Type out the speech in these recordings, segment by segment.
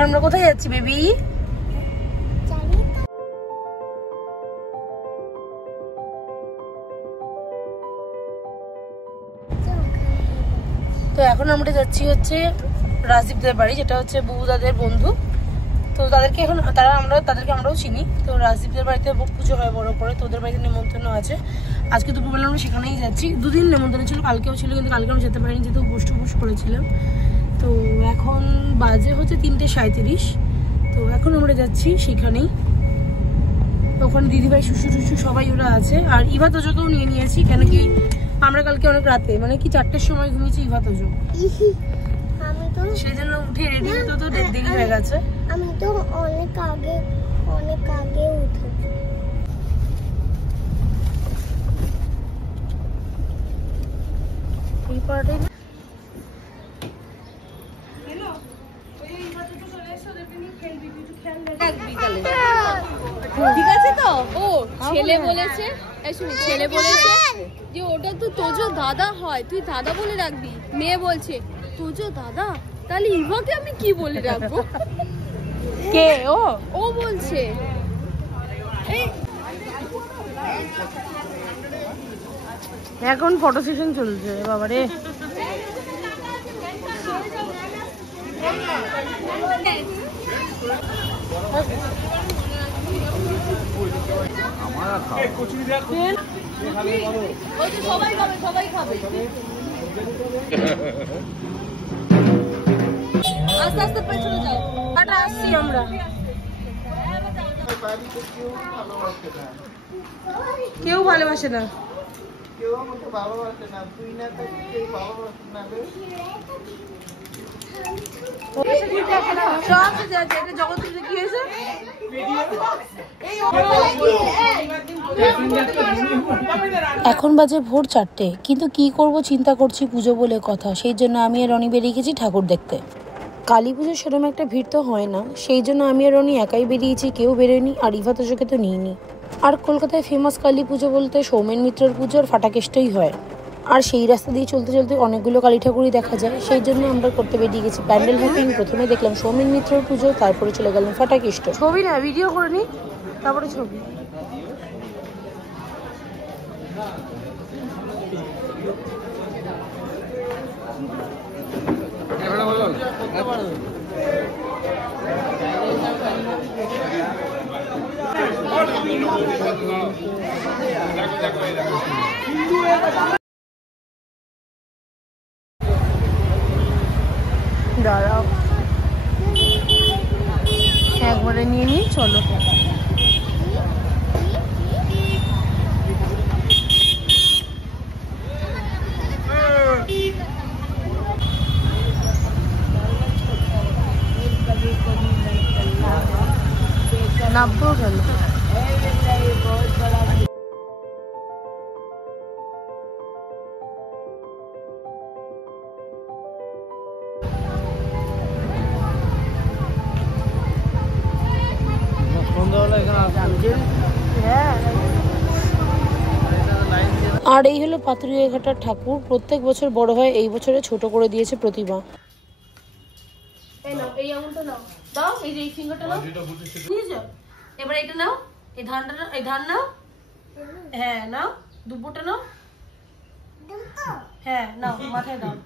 এখন আমরা কোথায় যাচ্ছি বেবি? তো এখন আমরা যাচ্ছি হচ্ছে রাজদীপদের বাড়ি, যেটা হচ্ছে বুবুদাদের বন্ধু। তো তাদেরকে এখন তাদেরকে আমরাও চিনি। তো রাজদীপদের বাড়িতে পুজো হয় বড় করে, তো ওদের বাড়িতে নেমন্তন্ন আছে। আজকে দুপুরবেলা আমরা সেখানেই যাচ্ছি। দুদিন নেমন্তন্ন ছিল, কালকেও ছিল, কিন্তু কালকে আমরা যেতে পারিনি যেহেতু উপোস করেছিলাম। তো এখন বাজে হচ্ছে 3:37। তো এখন আমরা যাচ্ছি সেখানেই। ওখানে দিদিভাই শ্বশুর টুসুর সবাই ওরা আছে। আর ইভা তোজোকেও নিয়ে নিয়েছি, কেন কি আমরা কালকে অনেক রাতে মানে কি 4টের সময় ঘুমিয়েছি ইভা তোজো, সেই জন্য উঠে রেডি হতে তো দেরি হয়ে গেছে। আমি তো অনেক আগে উঠে এই পার্টে ঠিক আছে। তো ও ছেলে বলেছে যে ওটা তো তোজো দাদা হয়, তুই দাদা বলে রাখবি। মেয়ে বলছে তোজো দাদা, তাহলে ইভাকে আমি কি বলে রাখবো? কে ও বলছে এখন ফটো সেশন চলছে বাবারে। সবাই খাবে আস্তে আস্তে পেছনে যাও। আসছি আমরা। কেউ ভালোবাসে না, কেউ আমাকে ভালোবাসে না, তুই না থাকলে কেউ ভালোবাসে না রে। এখন বাজে ভোর 4টে, কিন্তু কি করব চিন্তা করছি, পুজো বলে কথা। সেই জন্য আমি আর রনি বেরিয়ে গেছি ঠাকুর দেখতে। কালী পুজোর সেরকম একটা ভিড় তো হয় না, সেই জন্য আমি আর রনি একাই বেরিয়েছি, কেউ বেরোয়নি। আর ইভা তোজোকে তো নিইনি। আর কলকাতায় ফেমাস কালী পুজো বলতে সৌমেন মিত্রের পুজো আর ফাটাকেষ্টই হয়। আর সেই রাস্তা দিয়ে চলতে চলতে অনেকগুলো কালী ঠাকুরই দেখা যায়, সেই জন্য আমরা করতে বেরিয়ে গেছি প্যান্ডেল হপিং। প্রথমে দেখলাম সৌমেন মিত্রের পুজো, তারপরে চলে গেলাম ফাটাকেষ্ট। ছবি না ভিডিও করে নি, তারপরে ছবি। দাঁড়াও একবারে নিয়ে নিই, চলো। নাববো গেল। আর এই হলো পাথুরিয়াঘাটার ঠাকুর। প্রত্যেক বছর বড় হয়, এই বছরে ছোট করে দিয়েছে প্রতিমা। এই আঙুলটা নাও, দাও, এই যে এই ফিঙ্গারটা নাও, বুঝেছো? এবার এটা নাও, এই ধান নাও, হ্যাঁ নাও, দুপুরটা নাও, হ্যাঁ নাও, মাথায় দাও।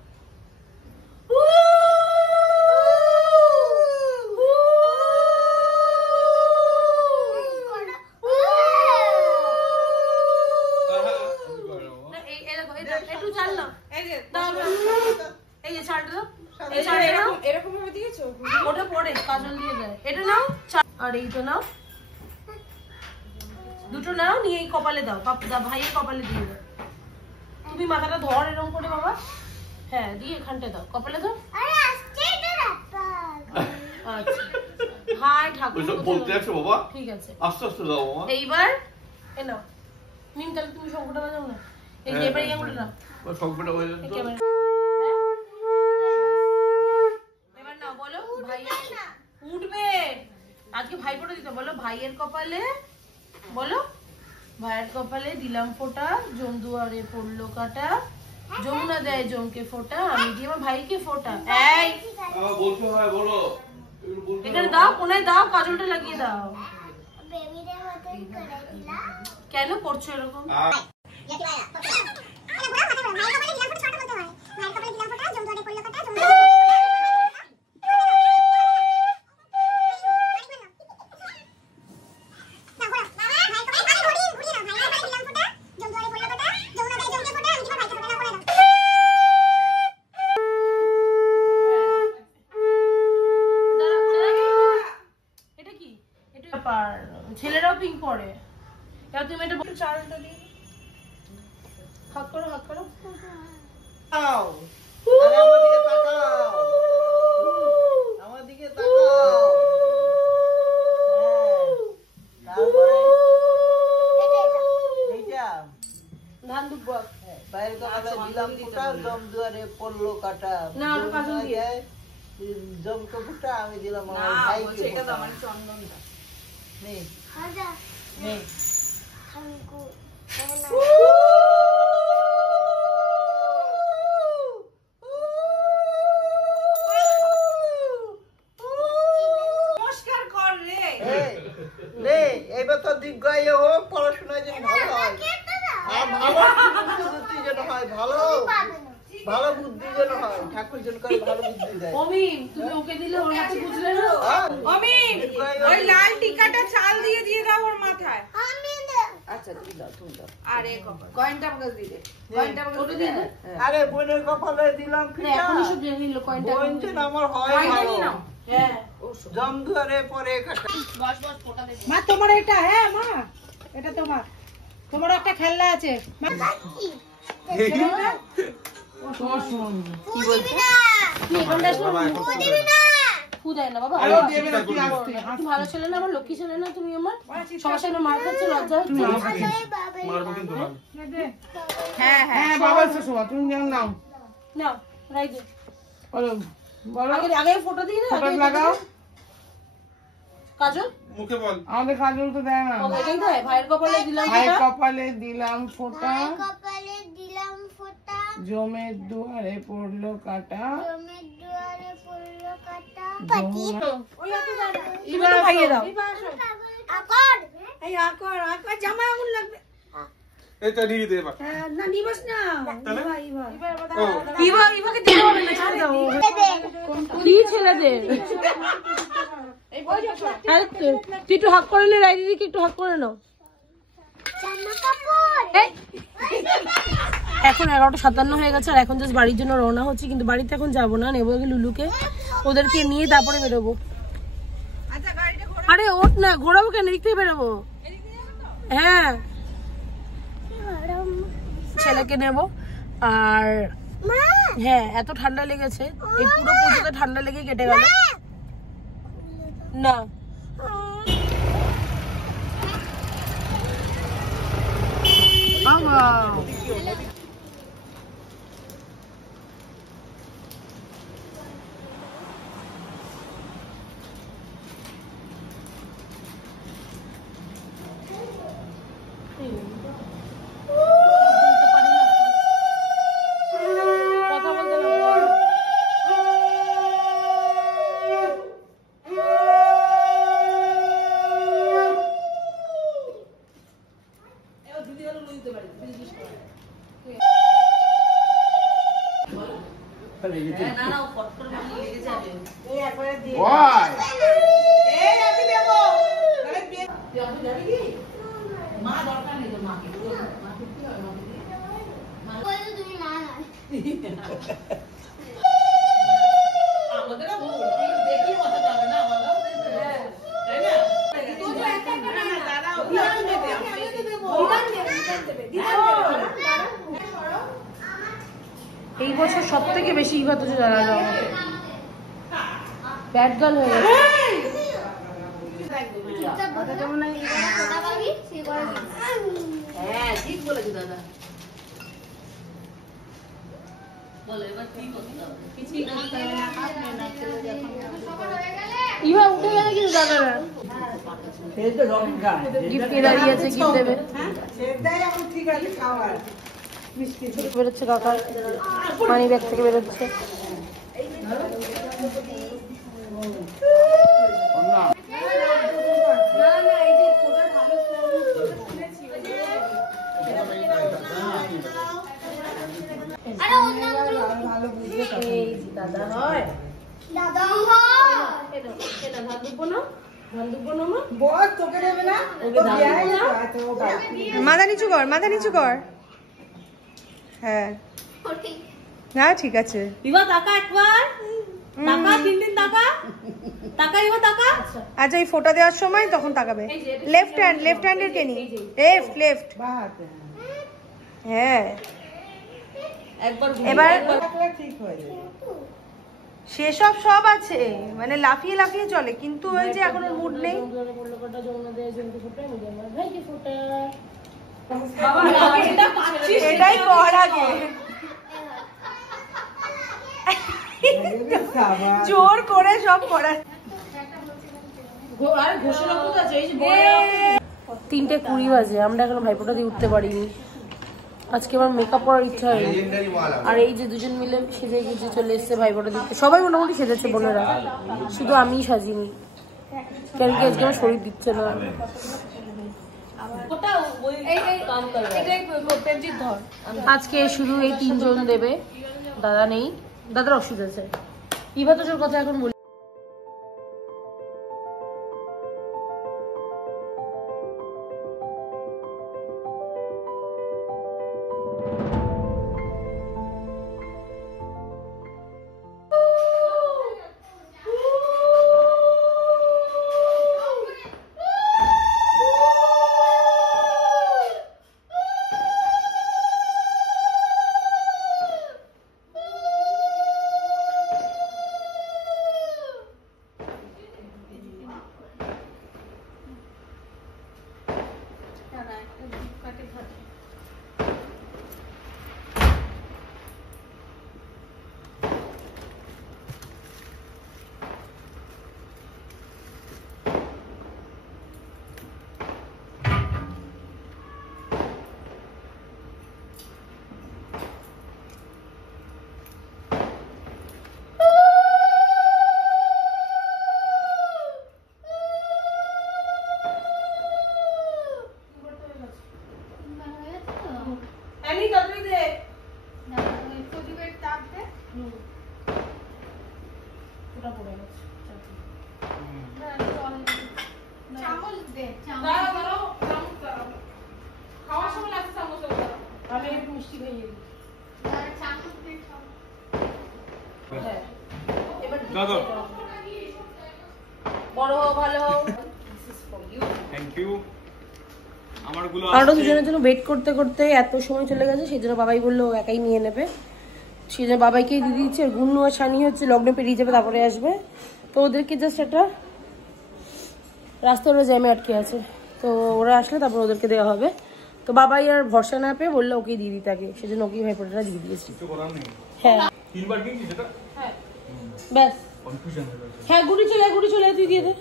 একটু চাল না, এই যে ছাড়টা দাও, এই ছাড়টা নাও, এরকম ভাবে দিয়েছো, ওটা পরে কাজল দিয়ে দেয়। এটা নাও, আর এইটা নাও, দুটো নাও, নিয়ে এই কপালে দাও, ভাইয়ের কপালে দিয়ে দাও। তুমি মাথাটা ধর এরকম করে বাবা, হ্যাঁ দিয়ে এখানটা দাও, কপালে দাও। আচ্ছা হাই ঠাকুর বলতে আছো বাবা, ঠিক আছে আস্তে আস্তে দাও বাবা। এইবার এ নাও মিম, তাহলে তুমি শঙ্কটা বাজাও না। এই যে এবার এই আঙুলটা নাও, ওই শঙ্কটা বাজাও তো। এবার নাও, বলো ভাই উঠবে আজকে ভাই ফোঁটা দিতে, বলো ভাইয়ের কপালে, বলো ভাইয়ের কপালে দিলাম ফোঁটা, জম দুয়ারে পড়লো কাটা, যমুনা দেয় জমকে ফোঁটা, আমি দিই আমার ভাইকে ফোঁটা। এই বলতে হয়, বলো দাও কোনে দাও, কাজলটা লাগিয়ে দাও। বেবিদের মতন করে দিলা। কেন করছো এরকম? ছেলেরাও পিঙ্ক পরে। তুমি এটা চালটা দিয়ে হাত করো, হাত করো। আমার দিকে তাকাও। তারপরে এইটা ধান দুব্বা বাইরের কপালে দিলাম ফোঁটা, জম দুয়ারে পড়লো কাটা। না, ওটা কাজল দিয়ে। জমকে ফোঁটা আমি দিলাম আমার ভাইকে ফোঁটা। চন্দনটা নেই হাজা নেই। থাঙ্কু এইবার তো দীর্ঘায়ু হোক, পড়াশোনায় যেন ভালো হয়, আর ভালো বুদ্ধি যেন হয়, ভালো ভালো বুদ্ধি যেন হয়, ঠাকুর যেন করে ভালো বুদ্ধি দেয়। অমিম তুমি ওকে দিলে ওর হাতে বুঝলে না। অমিম ওই লাল টিকাটা চাল দিয়ে দিয়ে দাও ওর মাথায়। আচ্ছা তুমি দাও, তুমি দাও। আরে কয়েনটা আমাকে দিয়ে দে, কয়েনটা আমাকে ওটা দিয়ে দিয়ে দে। দে। আরে বোনের কপালে দিলাম ফিটা, এখনই সব জেনে নিল কয়েনটা। বোন যেন আমার হয় কয়েনটা ভালো। নিয়ে নাও। হ্যাঁ জম দুয়ারে পরে কাটা। বস বস ফোটা দে। মা তোমার এটা, হ্যাঁ মা এটা তোমার, তোমার একটা খেলনা আছে। কি বলছো? তুই এখানটা এসে ফু দেয় না বাবা। তুমি ভালো ছেলে না, আমার লক্ষ্মী ছেলে না তুমি আমার। সবার সামনে মার খাচ্ছে, লজ্জা হচ্ছে। হ্যাঁ হ্যাঁ নাও রাই দে। আগে ফটো দিয়ে দে, আগে লাগাও। কাজল মুখে বল। আমাদের কাজল তো দেয় না। এটাই দেয়। ভাইয়ের কপালে দিলাম ভাই ফোঁটা। কপালে দিলাম ফোঁটা, কপালে দিলাম ফোঁটা, জমের দুয়ারে পড়লো কাটা, জমের দুয়ারে পড়লো কাটা। তুমি তো খাইয়ে দাও। আকর এই আকর আকর জামা আগুন লাগবে এটা দিয়ে দে এবার। না নিবাস না। তাহলে ও ইভাকে দিতে হবে না, ছাড় দাও। কি ছেলেদের? আরে তুই একটু হাক করে নে, রাই দিদিকে একটু হাক করে নাও। জামা কাপড় এখন 11:57 হয়ে গেছে, আর এখন জাস্ট বাড়ির জন্য রওনা হচ্ছে। কিন্তু বাড়িতে এখন যাবো না, নেবো আগে লুলুকে, ওদেরকে নিয়ে তারপরে বেরোবো। আরে ওঠ না, ঘোরাবো কেন, এদিক থেকে বেরোবো। হ্যাঁ ছেলেকে নেবো। আর হ্যাঁ এত ঠান্ডা লেগেছে, এই পুরো পুজোতে ঠান্ডা লেগে কেটে গেল না। বাবা কথা বলতে না। তুমি মা নয়। এই বছর সব থেকে বেশি ইভা তো জানা যাও আমাকে ব্যাড গার্ল হয়ে গেছে। হ্যাঁ ঠিক বলেছি দাদা। ইভা উঠে গেলে কিন্তু দাদারা গিফট কে দাঁড়িয়েছে, গিফট দেবে। বেরোচ্ছে কাকার মানি ব্যাগ থেকে বেরোচ্ছে। ধান দুব্বো না মা? বস তোকে দেবে না? ওকে ধান দুব্বো না? আচ্ছা, ও বাড়ি। মাথা নিচু কর, মাথা নিচু কর। হ্যাঁ না ঠিক আছে। বিভা টাকা একবার টাকা তিন টাকা টাকা ইভা টাকা। আচ্ছা এই ফোঁটা দেওয়ার সময় তখন তাকাবে। লেফট হ্যান্ডের কে নি? লেফট। বাঁ হাতে, হ্যাঁ একবার এবার থাকলে ঠিক হয়ে যাবে। সেসব সব আছে, মানে লাফিয়ে লাফিয়ে চলে, কিন্তু ওই যে এখন ওর মুড নেই। পড়লো কাটা যমুনা দেয় জমকে ফোটা মুজে আমার ভাইকে ফোটা। এটাই কর আগে, জোর করে সব করা। 3:20 বাজে, আমরা এখনো ভাইফোঁটা দিয়ে উঠতে পারিনি। আজকে আমার মেকআপ করার ইচ্ছা হয়নি। আর এই যে দুজন মিলে সেজে গুজে চলে এসছে ভাইফোঁটা দিতে। সবাই মোটামুটি সেজেছে বোনেরা, শুধু আমিই সাজিনি, কেন কি আজকে আমার শরীর দিচ্ছে না। আজকে শুধু এই 3 জন দেবে, দাদা নেই, দাদার অসুখ আছে। ইভা তোর কথা এখন বলি। আমরা দুজনের জন্য ওয়েট করতে করতে এত সময় চলে গেছে, সেই জন্য বাবাই বললো একাই নিয়ে নেবে, সেই জন্য বাবাইকেই দিয়ে দিচ্ছে। গুন্নু আর সানি হচ্ছে লগ্ন পেরিয়ে যাবে, তারপরে আসবে। তো ওদেরকে জাস্ট একটা রাস্তা, ওরা জ্যামে আটকে আছে, তো ওরা আসলে তারপর ওদেরকে দেওয়া হবে। তো বাবাই আর ভরসা না পেয়ে বললো ওকেই দিয়ে দিতে আগে, সেজন্য ওকেই ভাইফোঁটাটা দিয়ে দিয়েছি। হ্যাঁ ব্যাস, হ্যাঁ গুড়ি চলে তুই দিয়ে দে।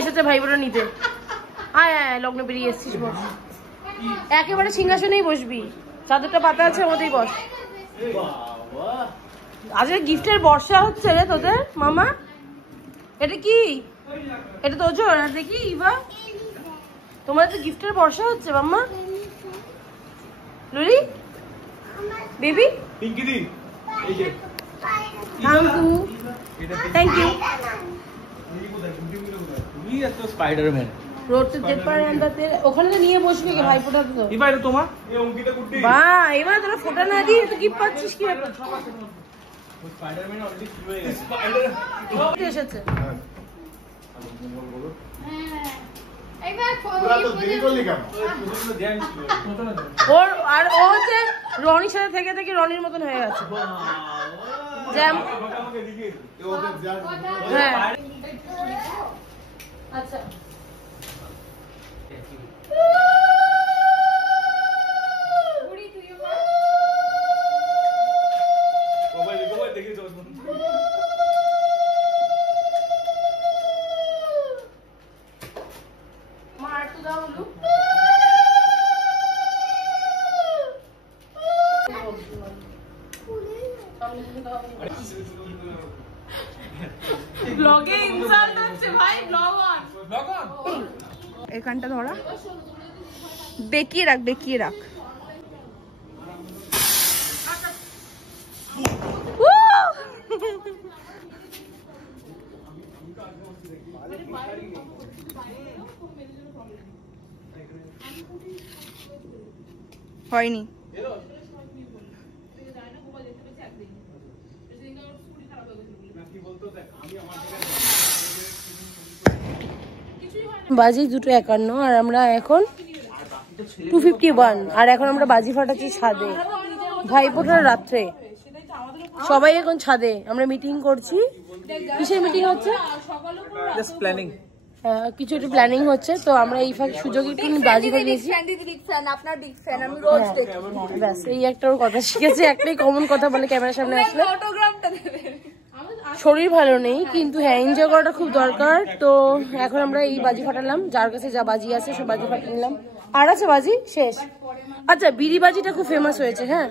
এসেছে ভাইবোরা নিতে, হ্যাঁ লগ্ন পেরিয়ে এসেছিস, বস একেবারে সিংহাসনেই বসবি, চাদরটা পাতা আছে ওতেই বস। আজকে গিফটের বর্ষা হচ্ছে রে তোদের মামা। এটা কি? এটা তো জোর দেখি ইভা, তোমার তো গিফটের বর্ষা হচ্ছে মাম্মা। লুলি বেবি থ্যাংক ইউ। স্পাইডারম্যান ওখানে তো নিয়ে বসবি কি ভাইফোঁটা তো। এবার তোমার বাহ, এবার তোরা ফোঁটা না দিয়ে তো গিফট পাচ্ছিস কি ব্যাপার? স্পাইডারম্যান অলরেডি শুরু হয়ে গেছে। এসেছে ওর, আর ও হচ্ছে রনির সাথে থেকে থেকে রনির মতন হয়ে গেছে। হ্যাঁ আচ্ছা মা আর তো দাও হলো। ব্লগে ইনসাল্ট হচ্ছে ভাই, ব্লগ অন। এখানটা ধরা, বেঁকিয়ে রাখ। হয়নি। বাজি 2:51 আর আমরা এখন 2:51 আর এখন আমরা বাজি ফাটাচ্ছি ছাদে ভাইফোঁটার রাত্রে। সবাই এখন ছাদে, আমরা মিটিং করছি। কিসের মিটিং হচ্ছে? Just planning. কিছু একটা প্ল্যানিং হচ্ছে, তো আমরা এই সুযোগে একটু বাজি ফাটিয়েছি। ব্যাস এই একটা ওর কথা শিখেছে, একটাই কমন কথা বলে ক্যামেরার সামনে আসলে। শরীর ভালো নেই, কিন্তু হ্যাঁ এনজয় করাটা খুব দরকার। তো এখন আমরা এই বাজি ফাটালাম, যার কাছে যা বাজি আছে সব বাজি ফাটিয়ে নিলাম। আর আছে বাজি শেষ। আচ্ছা বিড়ি বাজিটা খুব ফেমাস হয়েছে। হ্যাঁ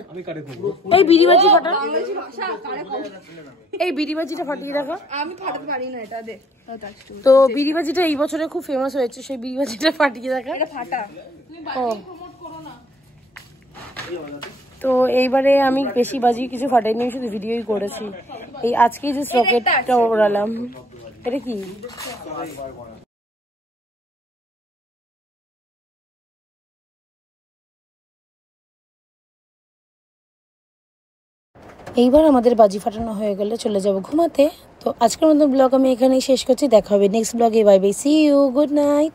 এই বিড়ি বাজি ফাটা, এই বিড়ি বাজিটা ফাটিয়ে দেখো। আমি ফাটাতে পারি না এটা, দে। তো বিড়ি বাজিটা এই বছরে খুব ফেমাস হয়েছে, সেই বিড়ি বাজিটা ফাটিয়ে দেখা। এটা ফাটা। ও তো এইবারে আমি বেশি বাজি কিছু ফাটাইনি, শুধু ভিডিওই করেছি। এই আজকেই যে রকেটটা ওড়ালাম। এটা কি? এইবার আমাদের বাজি ফাটানো হয়ে গেলে চলে যাব ঘুমাতে। তো আজকের মতো ব্লগ আমি এখানেই শেষ করছি, দেখা হবে নেক্সট ব্লগে। Bye bye, see you, good night.